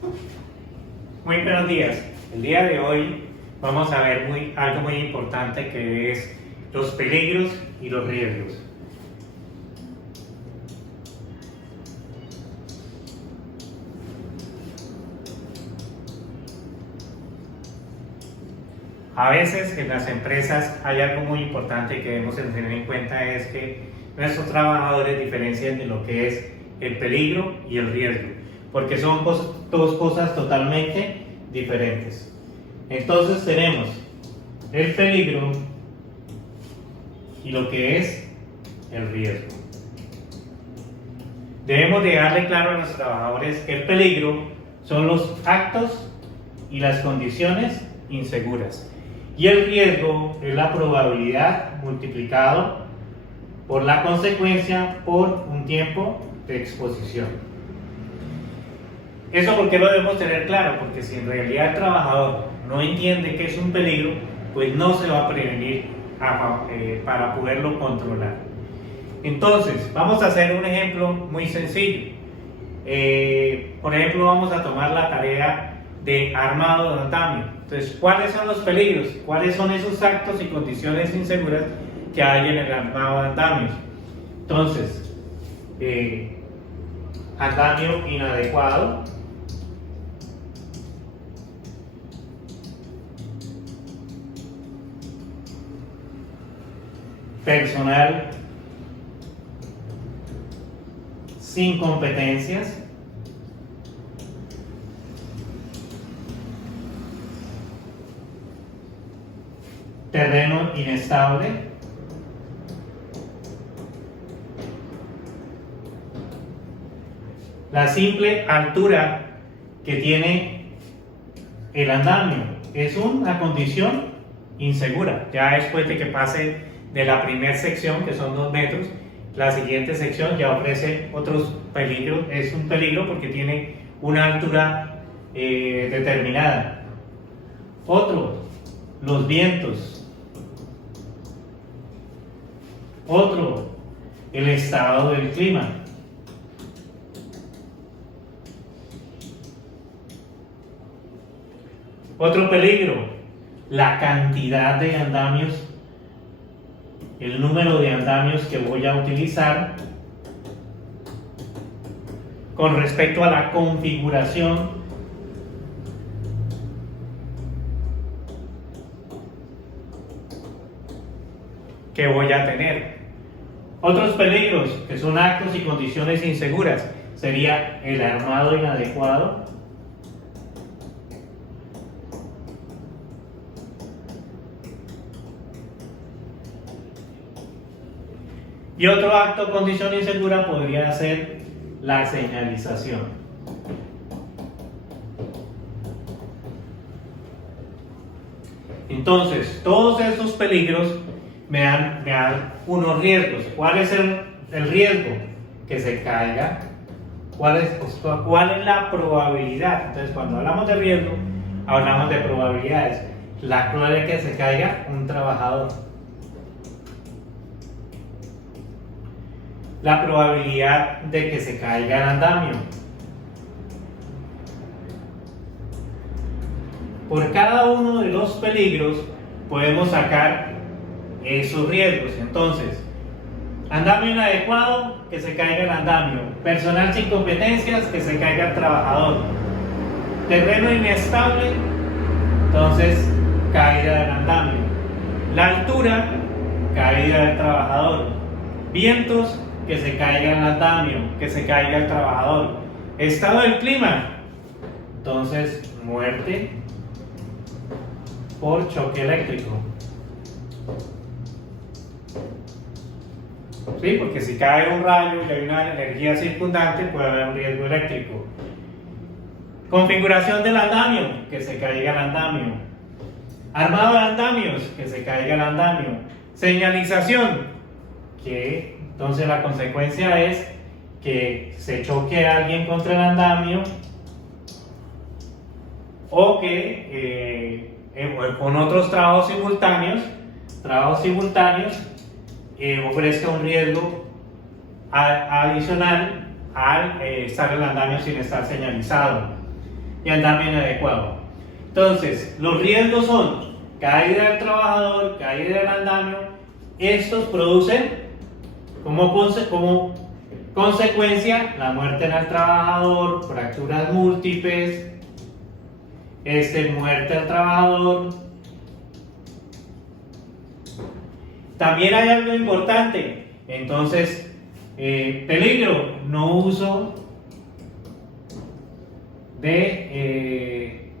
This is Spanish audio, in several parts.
Muy buenos días. El día de hoy vamos a ver algo muy importante que es los peligros y los riesgos. A veces en las empresas hay algo muy importante que debemos tener en cuenta, es que nuestros trabajadores diferencian de lo que es el peligro y el riesgo, porque son dos cosas totalmente diferentes. Entonces tenemos el peligro y lo que es el riesgo. Debemos dejarle claro a los trabajadores que el peligro son los actos y las condiciones inseguras, y el riesgo es la probabilidad multiplicado por la consecuencia por un tiempo de exposición. ¿Eso por qué lo debemos tener claro? Porque si en realidad el trabajador no entiende que es un peligro, pues no se va a prevenir para poderlo controlar. Entonces, vamos a hacer un ejemplo muy sencillo. Por ejemplo, vamos a tomar la tarea de armado de andamio. Entonces, ¿cuáles son los peligros? ¿Cuáles son esos actos y condiciones inseguras que hay en el armado de andamios? Entonces, andamio inadecuado, personal sin competencias, terreno inestable, la simple altura que tiene el andamio es una condición insegura. Ya después de que pase de la primera sección, que son 2 metros, la siguiente sección ya ofrece otros peligros. Es un peligro porque tiene una altura determinada. Otro, los vientos. Otro, el estado del clima. Otro peligro, la cantidad de andamios, el número de andamios que voy a utilizar con respecto a la configuración que voy a tener. Otros peligros que son actos y condiciones inseguras sería el armado inadecuado, y otro acto o condición insegura podría ser la señalización. Entonces, todos estos peligros me dan unos riesgos. ¿Cuál es el riesgo? Que se caiga. ¿Cuál es la probabilidad? Entonces, cuando hablamos de riesgo, hablamos de probabilidades. La probabilidad de que se caiga un trabajador. La probabilidad de que se caiga el andamio. Por cada uno de los peligros podemos sacar esos riesgos. Entonces, andamio inadecuado, que se caiga el andamio. Personal sin competencias, que se caiga el trabajador. Terreno inestable, entonces caída del andamio. La altura, caída del trabajador. Vientos, que se caiga el andamio, que se caiga el trabajador. Estado del clima, entonces muerte por choque eléctrico. Sí, porque si cae un rayo y hay una energía circundante, puede haber un riesgo eléctrico. Configuración del andamio, que se caiga el andamio. Armado de andamios, que se caiga el andamio. Señalización, que entonces la consecuencia es que se choque a alguien contra el andamio, o que con otros trabajos simultáneos ofrezca un riesgo adicional al estar el andamio sin estar señalizado. y andamio inadecuado. Entonces, los riesgos son caída del trabajador, caída del andamio. Estos producen como consecuencia la muerte del trabajador, fracturas múltiples, muerte del trabajador. También hay algo importante, entonces, peligro, no uso de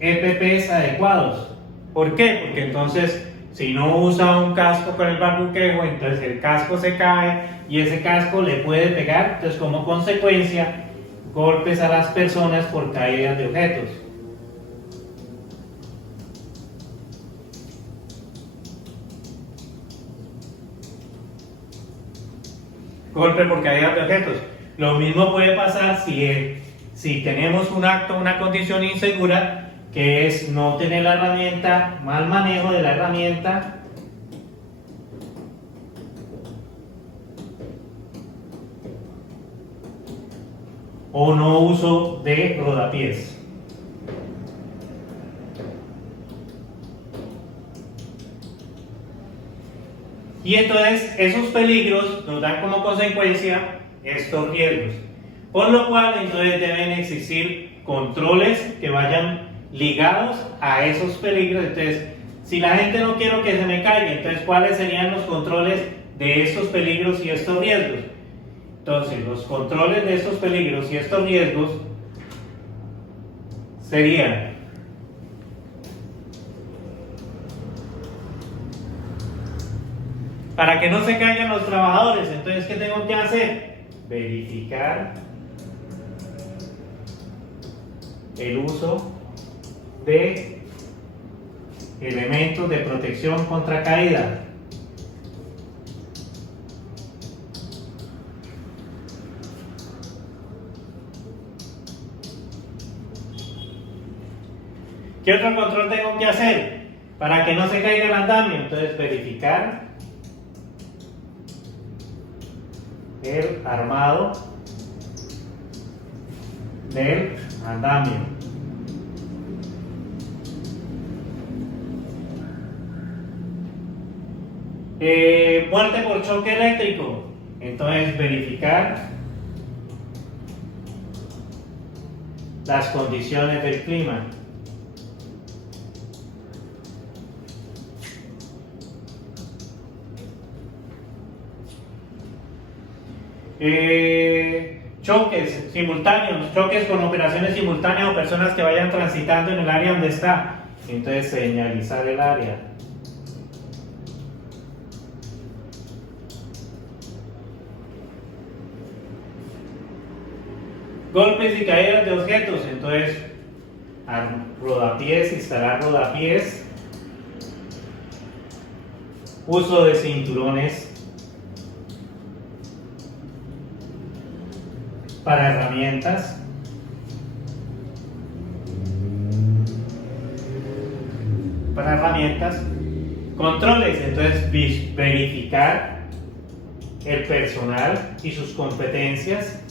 EPPs adecuados. ¿Por qué? Porque entonces, si no usa un casco con el barbuquejo, entonces el casco se cae y ese casco le puede pegar, entonces como consecuencia, golpes a las personas por caídas de objetos. Golpe por caída de objetos. Lo mismo puede pasar si tenemos un acto, una condición insegura, que es no tener la herramienta, mal manejo de la herramienta, o no uso de rodapiés. Y entonces esos peligros nos dan como consecuencia estos riesgos. Por lo cual entonces deben existir controles que vayan ligados a esos peligros. Entonces, si la gente no quiere que se me caiga, entonces ¿cuáles serían los controles de estos peligros y estos riesgos? Entonces, los controles de estos peligros y estos riesgos serían: para que no se caigan los trabajadores, entonces ¿qué tengo que hacer? Verificar el uso de elementos de protección contra caída. ¿Qué otro control tengo que hacer? Para que no se caiga el andamio, entonces verificar el armado del andamio. Muerte por choque eléctrico, entonces verificar las condiciones del clima. Choques simultáneos, choques con operaciones simultáneas o personas que vayan transitando en el área donde está, entonces señalizar el área. Golpes y caídas de objetos, entonces rodapiés, instalar rodapiés, uso de cinturones para herramientas, controles, entonces verificar el personal y sus competencias,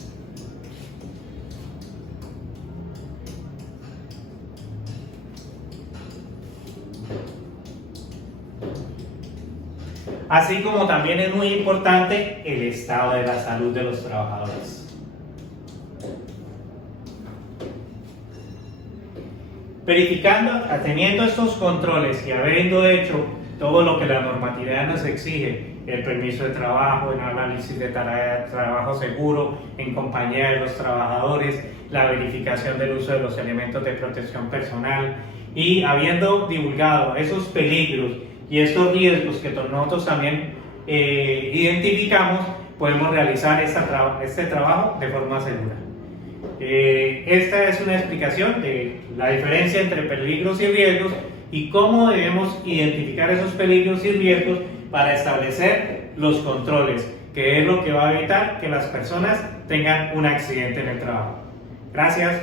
así como también es muy importante el estado de la salud de los trabajadores. Verificando, teniendo estos controles y habiendo hecho todo lo que la normatividad nos exige, el permiso de trabajo, el análisis de trabajo seguro en compañía de los trabajadores, la verificación del uso de los elementos de protección personal, y habiendo divulgado esos peligros y estos riesgos que nosotros también identificamos, podemos realizar este trabajo de forma segura. Esta es una explicación de la diferencia entre peligros y riesgos y cómo debemos identificar esos peligros y riesgos para establecer los controles, que es lo que va a evitar que las personas tengan un accidente en el trabajo. Gracias.